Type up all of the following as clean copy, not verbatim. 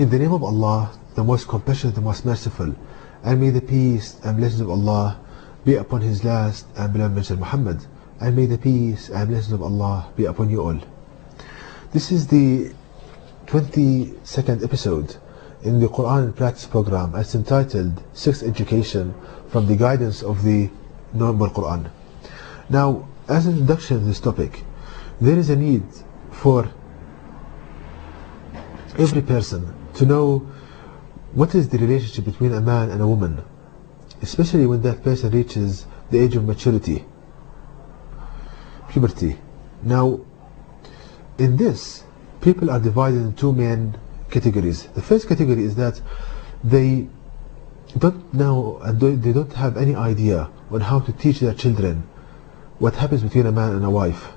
In the name of Allah, the most compassionate, the most merciful, and may the peace and blessings of Allah be upon His last and beloved Messenger Muhammad, and may the peace and blessings of Allah be upon you all. This is the 22nd episode in the Quran and Practice program. It's entitled Sex Education from the Guidance of the Qur. Now, as an introduction to this topic, there is a need for every person to know what is the relationship between a man and a woman, especially when that person reaches the age of maturity, puberty. Now, in this, people are divided in two main categories. The first category is that they don't know and they don't have any idea on how to teach their children what happens between a man and a wife.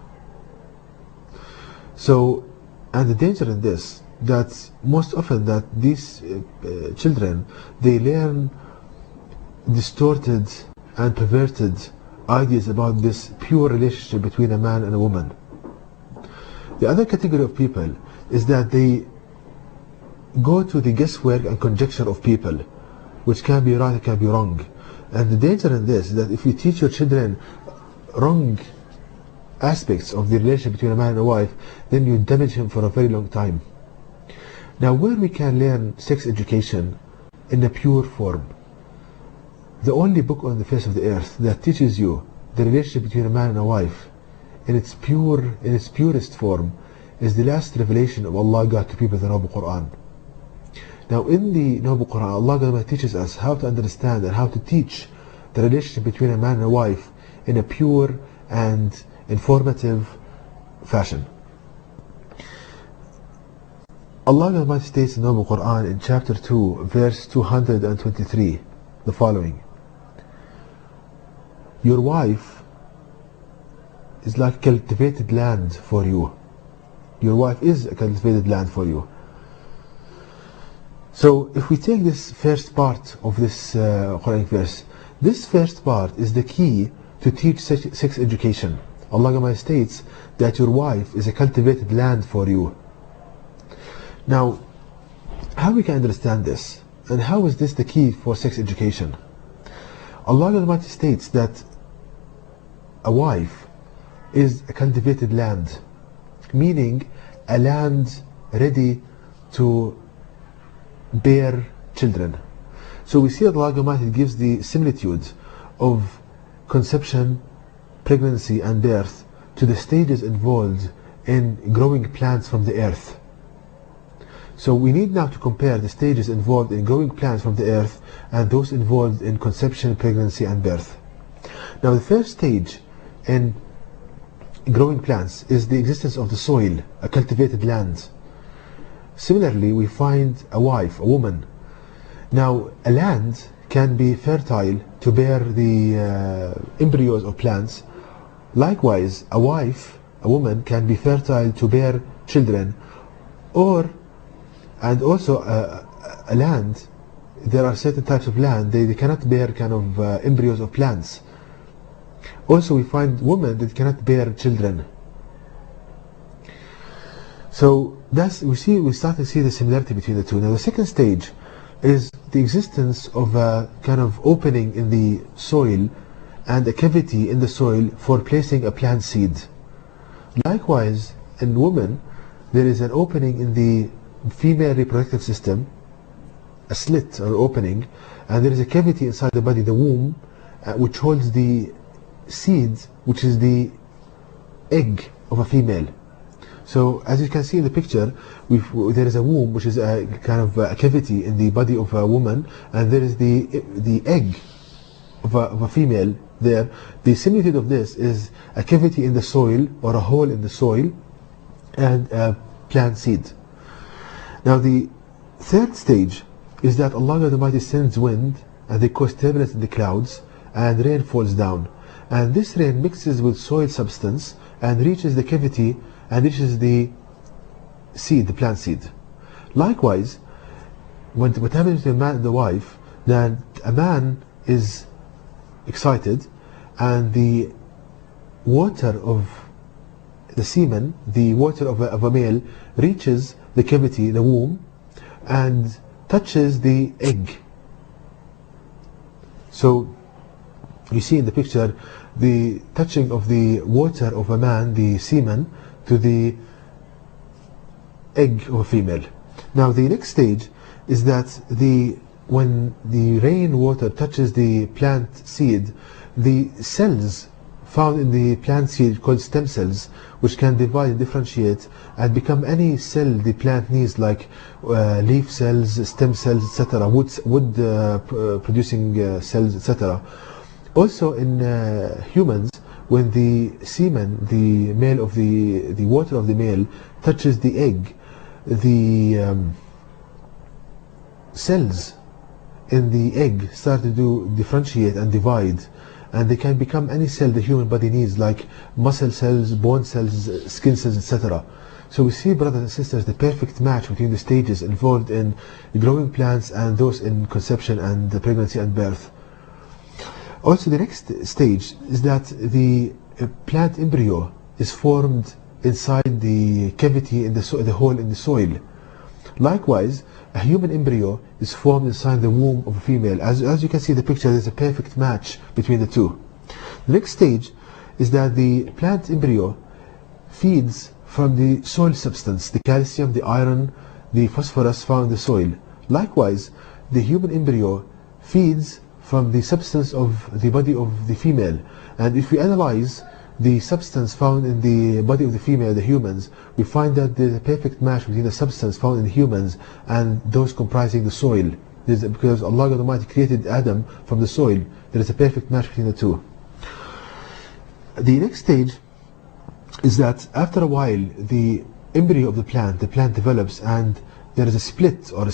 So, and the danger in this, that most often that these children, they learn distorted and perverted ideas about this pure relationship between a man and a woman. The other category of people is that they go to the guesswork and conjecture of people, which can be right, it can be wrong. And the danger in this is that if you teach your children wrong aspects of the relationship between a man and a wife, then you damage him for a very long time. Now, where we can learn sex education in a pure form, the only book on the face of the earth that teaches you the relationship between a man and a wife in its purest form is the last revelation of Allah God to people, the Noble Quran. Now, in the Noble Quran, Allah God teaches us how to understand and how to teach the relationship between a man and a wife in a pure and informative fashion. Allah Almighty states in the Noble Quran in chapter 2, verse 223, the following: your wife is like cultivated land for you. Your wife is a cultivated land for you. So, if we take this first part of this Quranic verse, this first part is the key to teach sex education. Allah Almighty states that your wife is a cultivated land for you. Now, how we can understand this, and how is this the key for sex education? Allah Almighty states that a wife is a cultivated land, meaning a land ready to bear children. So we see that Allah Almighty gives the similitude of conception, pregnancy and birth to the stages involved in growing plants from the earth. So we need now to compare the stages involved in growing plants from the earth and those involved in conception, pregnancy and birth. Now, the first stage in growing plants is the existence of the soil, a cultivated land. Similarly, we find a wife, a woman. Now, a land can be fertile to bear the embryos of plants. Likewise, a wife, a woman, can be fertile to bear children. And also a land, there are certain types of land, they cannot bear kind of embryos of plants. Also, we find women that cannot bear children. So we start to see the similarity between the two. Now, the second stage is the existence of a kind of opening in the soil and a cavity in the soil for placing a plant seed. Likewise, in women, there is an opening in the female reproductive system, a slit or opening, and there is a cavity inside the body, the womb, which holds the seed, which is the egg of a female. So, as you can see in the picture, there is a womb, which is a kind of a cavity in the body of a woman, and there is the egg of a female there. The similitude of this is a cavity in the soil or a hole in the soil and a plant seed. Now, the third stage is that Allah Almighty sends wind and they cause turbulence in the clouds and rain falls down. And this rain mixes with soil substance and reaches the cavity and reaches the seed, the plant seed. Likewise, what happens to a man and the wife, then a man is excited and the water of the semen, the water of a male reaches the cavity, the womb, and touches the egg. So you see in the picture the touching of the water of a man, the semen, to the egg of a female. Now the next stage is that when the rain water touches the plant seed, the cells found in the plant seed called stem cells, which can divide and differentiate and become any cell the plant needs, like leaf cells, stem cells, etc., wood producing cells, etc. Also in humans, when the semen, the male of the water of the male touches the egg, the cells in the egg start to differentiate and divide, and they can become any cell the human body needs, like muscle cells, bone cells, skin cells, etc. So we see, brothers and sisters, the perfect match between the stages involved in growing plants and those in conception and pregnancy and birth. Also, the next stage is that the plant embryo is formed inside the cavity in the hole in the soil. Likewise, a human embryo is formed inside the womb of a female. As you can see in the picture, there's a perfect match between the two. The next stage is that the plant embryo feeds from the soil substance, the calcium, the iron, the phosphorus found in the soil. Likewise, the human embryo feeds from the substance of the body of the female. And if we analyze the substance found in the body of the female, the humans, we find that there's a perfect match between the substance found in the humans and those comprising the soil. Because Allah God Almighty created Adam from the soil, there is a perfect match between the two. The next stage is that after a while, the embryo of the plant develops, and there is a split or a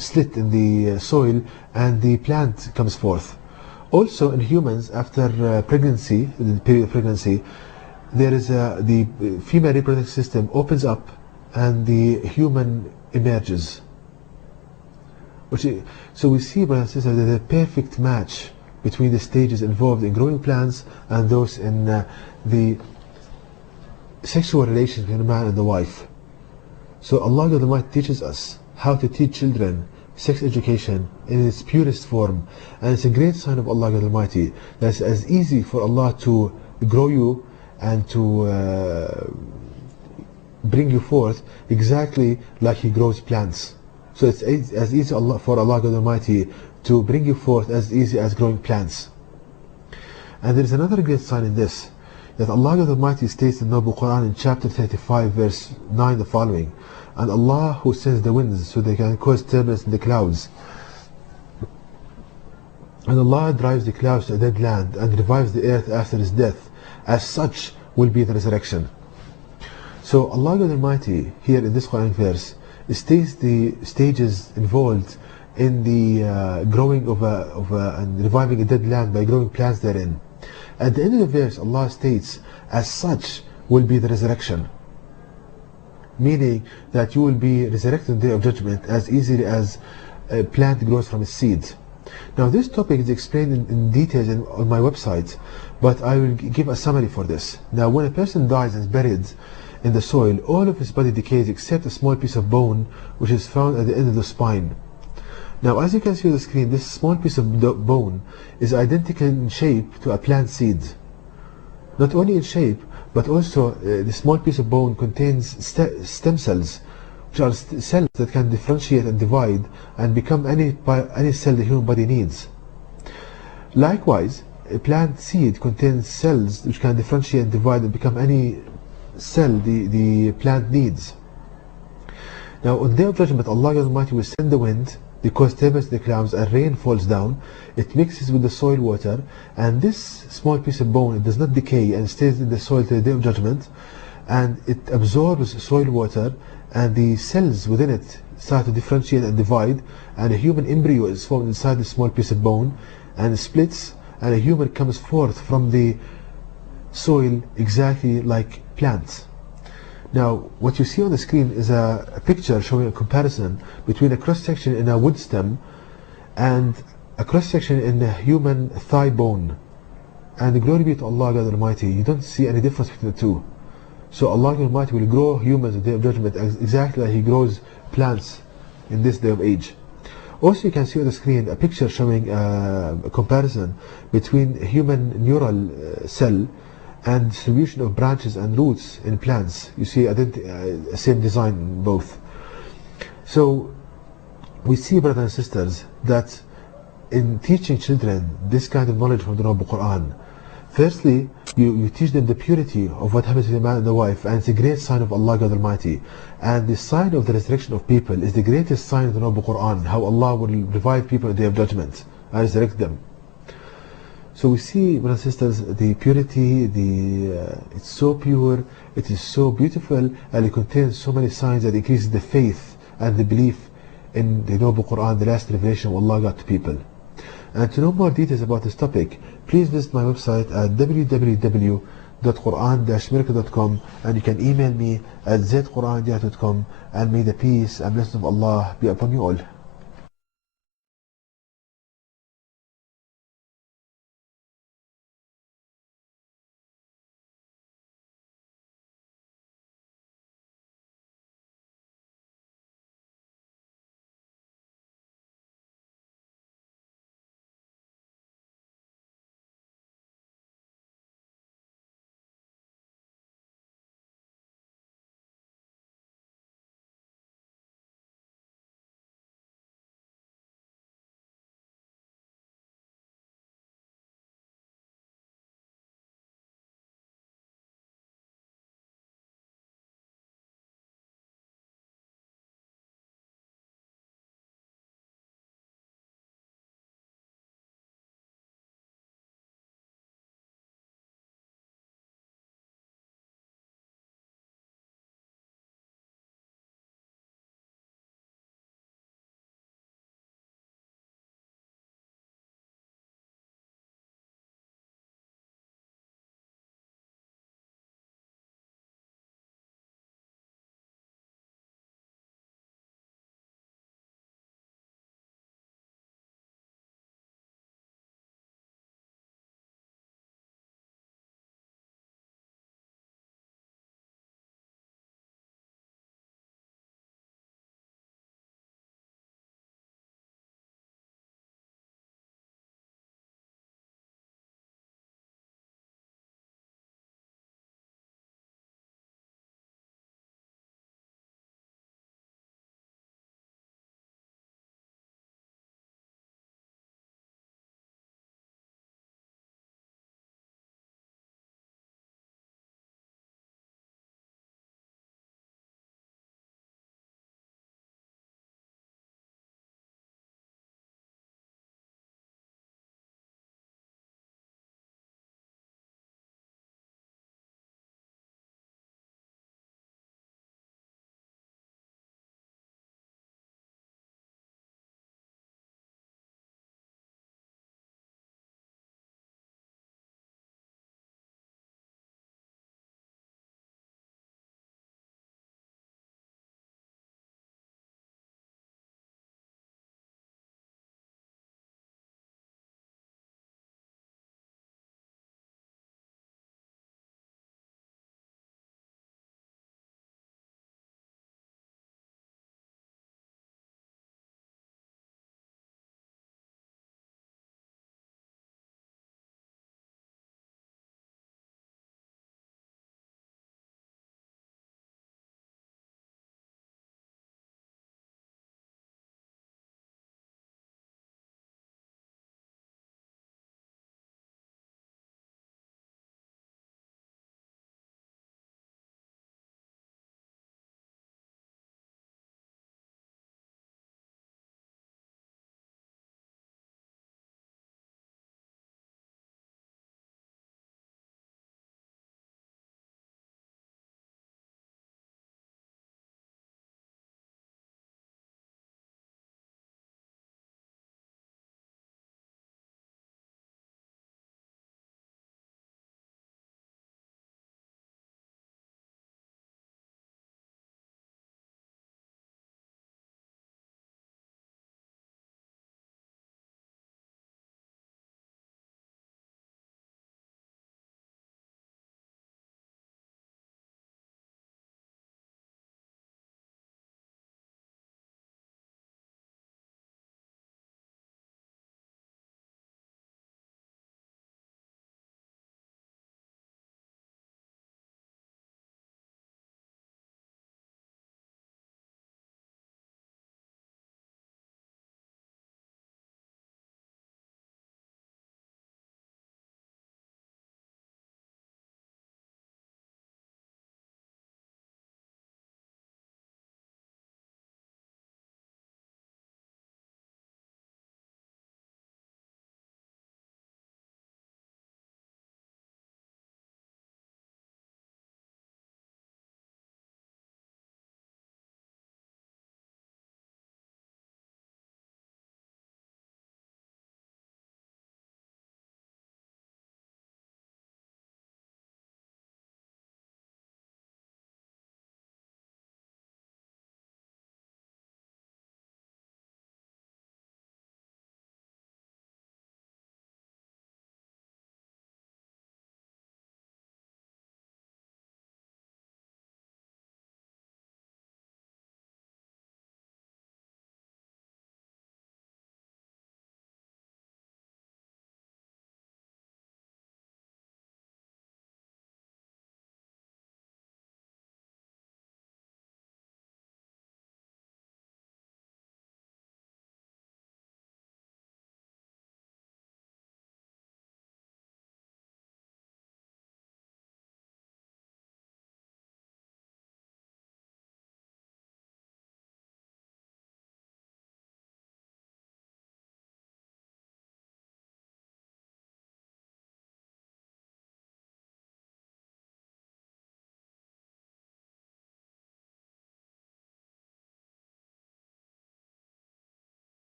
slit in the soil, and the plant comes forth. Also in humans, after pregnancy, in the period of pregnancy, there is the female reproductive system opens up and the human emerges. So we see, brothers and sisters, there's a perfect match between the stages involved in growing plants and those in the sexual relations between a man and the wife. So Allah God Almighty teaches us how to teach children sex education in its purest form, and it's a great sign of Allah God Almighty that it's as easy for Allah to grow you and to bring you forth exactly like He grows plants. So it's as easy for Allah God Almighty to bring you forth as easy as growing plants. And there is another great sign in this, that Allah God Almighty states in the Noble Quran in chapter 35 verse 9 the following: and Allah who sends the winds so they can cause turbulence in the clouds, and Allah drives the clouds to a dead land and revives the earth after its death, as such will be the resurrection. So Allah God Almighty here in this Quran verse states the stages involved in the growing of and reviving a dead land by growing plants therein. At the end of the verse, Allah states, as such will be the resurrection, meaning that you will be resurrected on the day of judgment as easily as a plant grows from its seed. Now this topic is explained in details on my website, but I will give a summary for this. Now when a person dies and is buried in the soil, all of his body decays except a small piece of bone which is found at the end of the spine. Now as you can see on the screen, this small piece of bone is identical in shape to a plant seed. Not only in shape, but also the small piece of bone contains stem cells, which are cells that can differentiate and divide and become any cell the human body needs. Likewise, a plant seed contains cells which can differentiate and divide and become any cell the plant needs. Now on the day of judgment, Allah Almighty will send the wind, they cause turbulence in the clouds, and rain falls down. It mixes with the soil water, and this small piece of bone, it does not decay and stays in the soil till the day of judgment, and it absorbs soil water, and the cells within it start to differentiate and divide, and a human embryo is formed inside the small piece of bone, and it splits, and a human comes forth from the soil exactly like plants. Now, what you see on the screen is a picture showing a comparison between a cross-section in a wood stem and a cross-section in a human thigh bone. And glory be to Allah God Almighty, you don't see any difference between the two. So Allah God Almighty will grow humans on the day of judgment exactly like He grows plants in this day of age. Also, you can see on the screen a picture showing a comparison between human neural cell and distribution of branches and roots in plants. You see same design in both. So we see, brothers and sisters, that in teaching children this kind of knowledge from the Noble Quran, firstly, you teach them the purity of what happens to the man and the wife, and it's a great sign of Allah God Almighty. And the sign of the resurrection of people is the greatest sign of the Noble Quran, how Allah will revive people on the Day of Judgment and resurrect them. So we see, brothers and sisters, the purity, it's so pure, it is so beautiful, and it contains so many signs that increases the faith and the belief in the Noble Quran, the last revelation of Allah God to people. And to know more details about this topic, please visit my website at www.quran-miracle.com, and you can email me at zquran.com, and may the peace and blessings of Allah be upon you all.